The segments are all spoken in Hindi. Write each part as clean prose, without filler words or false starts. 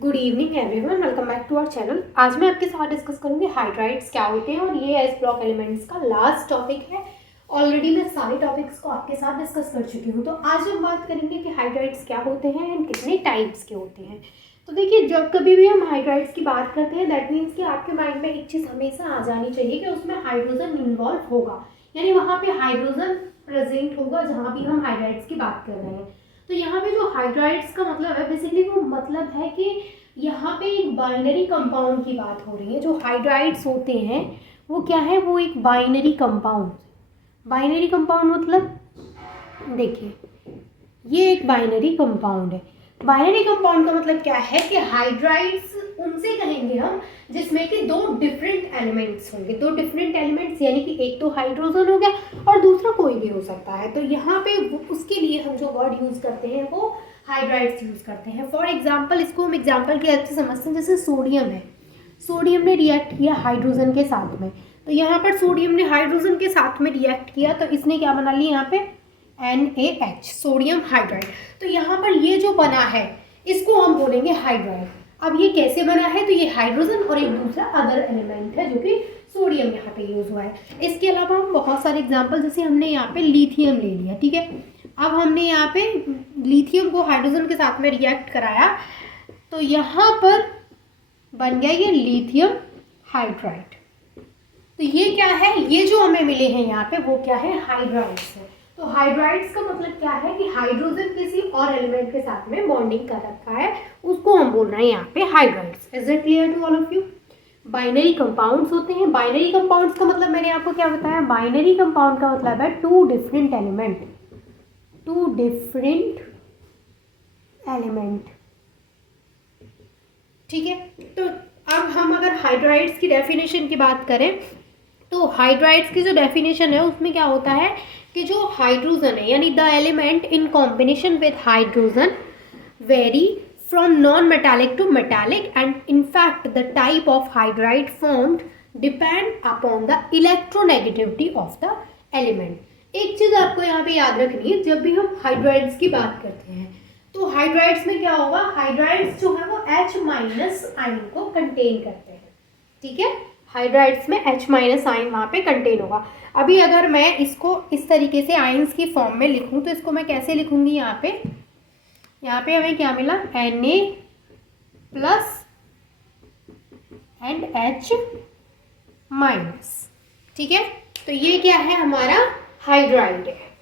Good evening everyone, welcome back to our channel. आज मैं आपके साथ डिस्कस करूंगी हाइड्राइड्स क्या होते हैं और ये एस ब्लॉक एलिमेंट्स का लास्ट टॉपिक है। ऑलरेडी मैं सारे टॉपिक्स को आपके साथ डिस्कस कर चुकी हूँ। तो आज हम बात करेंगे कि हाइड्राइड्स क्या होते हैं एंड कितने टाइप्स के होते हैं। तो देखिए, जब कभी भी हम हाइड्राइड्स की बात करते हैं दैट मीन्स कि आपके माइंड में एक चीज़ हमेशा आ जानी चाहिए कि उसमें हाइड्रोजन इन्वॉल्व होगा, यानी वहाँ पे हाइड्रोजन प्रेजेंट होगा जहाँ भी हम हाइड्राइड्स की बात कर रहे हैं। तो यहाँ पे जो हाइड्राइड्स का मतलब है, बेसिकली वो मतलब है कि यहाँ पे एक बाइनरी कंपाउंड की बात हो रही है। जो हाइड्राइड्स होते हैं वो क्या है, वो एक बाइनरी कंपाउंड। बाइनरी कंपाउंड मतलब देखिए, ये एक बाइनरी कंपाउंड है। बाइनरी कंपाउंड का मतलब क्या है कि हाइड्राइड्स उनसे कहेंगे हम जिसमें कि दो डिफरेंट एलिमेंट्स होंगे। दो डिफरेंट एलिमेंट्स यानी कि एक तो हाइड्रोजन हो गया और दूसरा कोई भी हो सकता है। तो यहाँ पे उसके लिए हम जो वर्ड यूज करते हैं वो हाइड्राइड्स यूज करते हैं। फॉर एग्जाम्पल, इसको हम एग्जाम्पल की हेल्प से समझते हैं। जैसे सोडियम है, सोडियम ने रिएक्ट किया हाइड्रोजन के साथ में, तो यहाँ पर सोडियम ने हाइड्रोजन के साथ में रिएक्ट किया तो इसने क्या बना लिया यहाँ पे NaH, सोडियम हाइड्राइड। तो यहाँ पर ये जो बना है इसको हम बोलेंगे हाइड्राइड। अब ये कैसे बना है, तो ये हाइड्रोजन और एक दूसरा अदर एलिमेंट है जो कि सोडियम यहाँ पे यूज हुआ है। इसके अलावा हम बहुत सारे एग्जांपल, जैसे हमने यहाँ पे लिथियम ले लिया, ठीक है। अब हमने यहाँ पे लिथियम को हाइड्रोजन के साथ में रिएक्ट कराया तो यहाँ पर बन गया ये लिथियम हाइड्राइड। तो ये क्या है, ये जो हमें मिले हैं यहाँ पे वो क्या है, हाइड्राइड्स है। तो हाइड्राइड्स का मतलब क्या है कि हाइड्रोजन किसी और एलिमेंट के साथ में बॉन्डिंग कर रखा है, उसको हम बोल रहे हैं यहाँ पे hydrides. Is it clear to all of you? Binary compounds होते हैं। बाइनरी कंपाउंड्स का मतलब मैंने आपको क्या बताया, बाइनरी कंपाउंड का मतलब है two different element, two different element, ठीक है। तो अब हम अगर हाइड्राइड्स की डेफिनेशन की बात करें तो हाइड्राइड्स की जो डेफिनेशन है उसमें क्या होता है कि जो हाइड्रोजन है यानी the element in combination with hydrogen vary from non metallic to metallic and in fact the type of hydride formed depend upon the electronegativity of the element। एक चीज आपको यहाँ पे याद रखनी है, जब भी हम हाइड्राइड्स की बात करते हैं तो हाइड्राइड्स में क्या होगा, हाइड्राइड्स जो है वो H माइनस आयन को कंटेन करते हैं, ठीक है। हाइड्राइड्स में H माइनस आयन वहाँ पे कंटेन होगा। अभी अगर मैं इसको इस तरीके से आयन्स की फॉर्म में लिखूँ तो इसको मैं कैसे लिखूँगी, यहाँ पे हमें क्या मिला, Na plus and H minus, ठीक है। तो ये क्या है, हमारा हाइड्राइड है।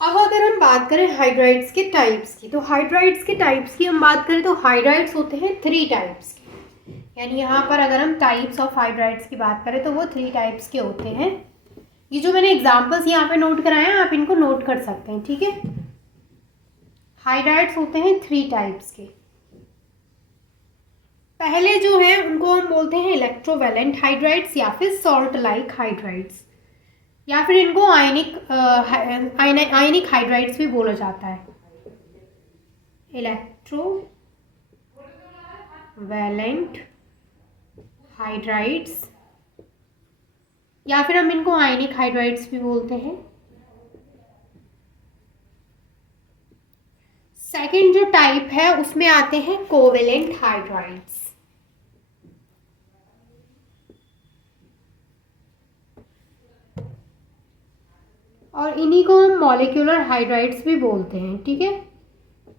अब अगर हम बात करें हाइड्राइड्स के टाइप्स की, तो हाइड्राइड्स के टाइप्स की हम बात करें तो हाइड्राइड्स होते हैं 3 टाइप्स के, यानी यहाँ पर अगर हम टाइप्स ऑफ हाइड्राइड्स की बात करें तो वो 3 टाइप्स के होते हैं। ये जो मैंने एग्जांपल्स यहाँ पे नोट कराए हैं आप इनको नोट कर सकते हैं, ठीक है। हाइड्राइड्स होते हैं 3 टाइप्स के। पहले जो है उनको हम बोलते हैं इलेक्ट्रोवैलेंट हाइड्राइड्स या फिर सॉल्ट लाइक हाइड्राइड्स, या फिर इनको आयनिक हाइड्राइड्स भी बोला जाता है। इलेक्ट्रोवैलेंट हाइड्राइड्स या फिर हम इनको आयनिक हाइड्राइड्स भी बोलते हैं। सेकंड जो टाइप है उसमें आते हैं कोवेलेंट हाइड्राइड्स, और इन्हीं को हम मॉलिक्यूलर हाइड्राइड्स भी बोलते हैं, ठीक है।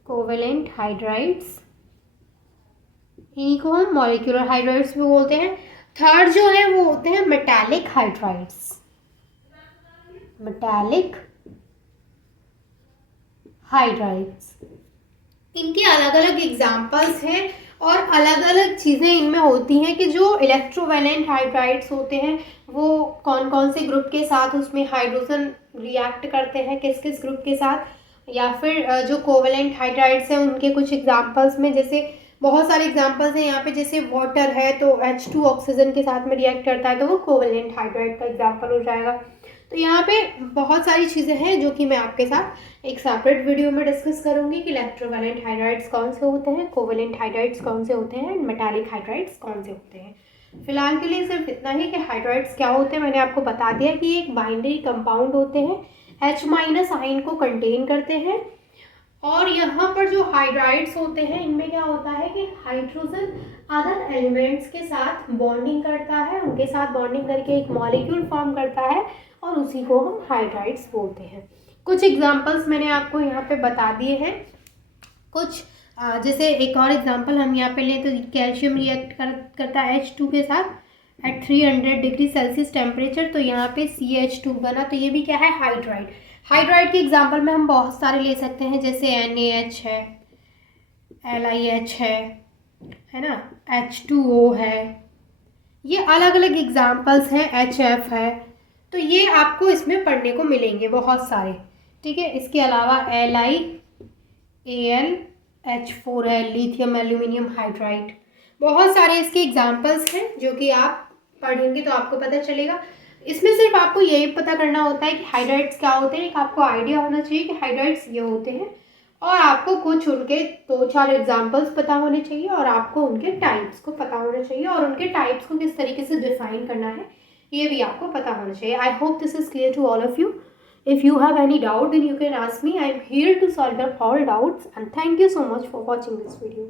कोवेलेंट हाइड्राइड्स, इन्हीं को हम मॉलिक्यूलर हाइड्राइड्स भी बोलते हैं। थर्ड जो है वो होते हैं मेटालिक हाइड्राइड्स, मेटालिक हाइड्राइड्स। इनके अलग अलग एग्जाम्पल्स हैं और अलग अलग चीज़ें इनमें होती हैं कि जो इलेक्ट्रोवैलेंट हाइड्राइड्स होते हैं वो कौन कौन से ग्रुप के साथ उसमें हाइड्रोजन रिएक्ट करते हैं, किस किस ग्रुप के साथ, या फिर जो कोवेलेंट हाइड्राइड्स हैं उनके कुछ एग्जांपल्स में, जैसे बहुत सारे एग्जांपल्स हैं यहाँ पे, जैसे वाटर है तो H2 ऑक्सीजन के साथ में रिएक्ट करता है तो वो कोवेलेंट हाइड्राइड का एग्जाम्पल हो जाएगा। तो यहाँ पे बहुत सारी चीज़ें हैं जो कि मैं आपके साथ एक सेपरेट वीडियो में डिस्कस करूँगी कि इलेक्ट्रोवैलेंट हाइड्राइड्स कौन से होते हैं, कोवेलेंट हाइड्राइड्स कौन से होते हैं, मेटालिक हाइड्राइड्स कौन से होते हैं। फिलहाल के लिए सिर्फ इतना ही कि हाइड्राइड्स क्या होते हैं मैंने आपको बता दिया कि एक बाइनरी कंपाउंड होते हैं, H माइनस आयन को कंटेन करते हैं और यहाँ पर जो हाइड्राइड्स होते हैं इनमें क्या होता है कि हाइड्रोजन अदर एलिमेंट्स के साथ बॉन्डिंग करता है, उनके साथ बॉन्डिंग करके एक मॉलिक्यूल फॉर्म करता है और उसी को हम हाइड्राइड्स बोलते हैं। कुछ एग्जांपल्स मैंने आपको यहाँ पे बता दिए हैं। कुछ जैसे एक और एग्जांपल हम यहाँ पे लें तो कैल्शियम रिएक्ट करता है H2 के साथ एट 300 डिग्री सेल्सियस टेम्परेचर, तो यहाँ पे CH2 बना, तो ये भी क्या है, हाइड्राइड। हाइड्राइड के एग्जांपल में हम बहुत सारे ले सकते हैं, जैसे NaH है, LiH है ना, H2O है, ये अलग अलग एग्जांपल्स हैं, HF है। तो ये आपको इसमें पढ़ने को मिलेंगे बहुत सारे, ठीक है। इसके अलावा LiAlH4 है, लिथियम एल्यूमिनियम हाइड्राइड, बहुत सारे इसके एग्जांपल्स हैं जो कि आप पढ़ेंगे तो आपको पता चलेगा। इसमें सिर्फ आपको यही पता करना होता है कि हाइड्राइड्स क्या होते हैं, एक आपको आइडिया होना चाहिए कि हाइड्राइड्स ये होते हैं, और आपको कुछ उनके 2-4 एग्जांपल्स पता होने चाहिए, और आपको उनके टाइप्स को पता होना चाहिए, और उनके टाइप्स को किस तरीके से डिफाइन करना है ये भी आपको पता होना चाहिए। I hope this is clear to all of you. If you have any doubt, then you can ask me. I am here to solve your all doubts, and thank you so much for watching this video.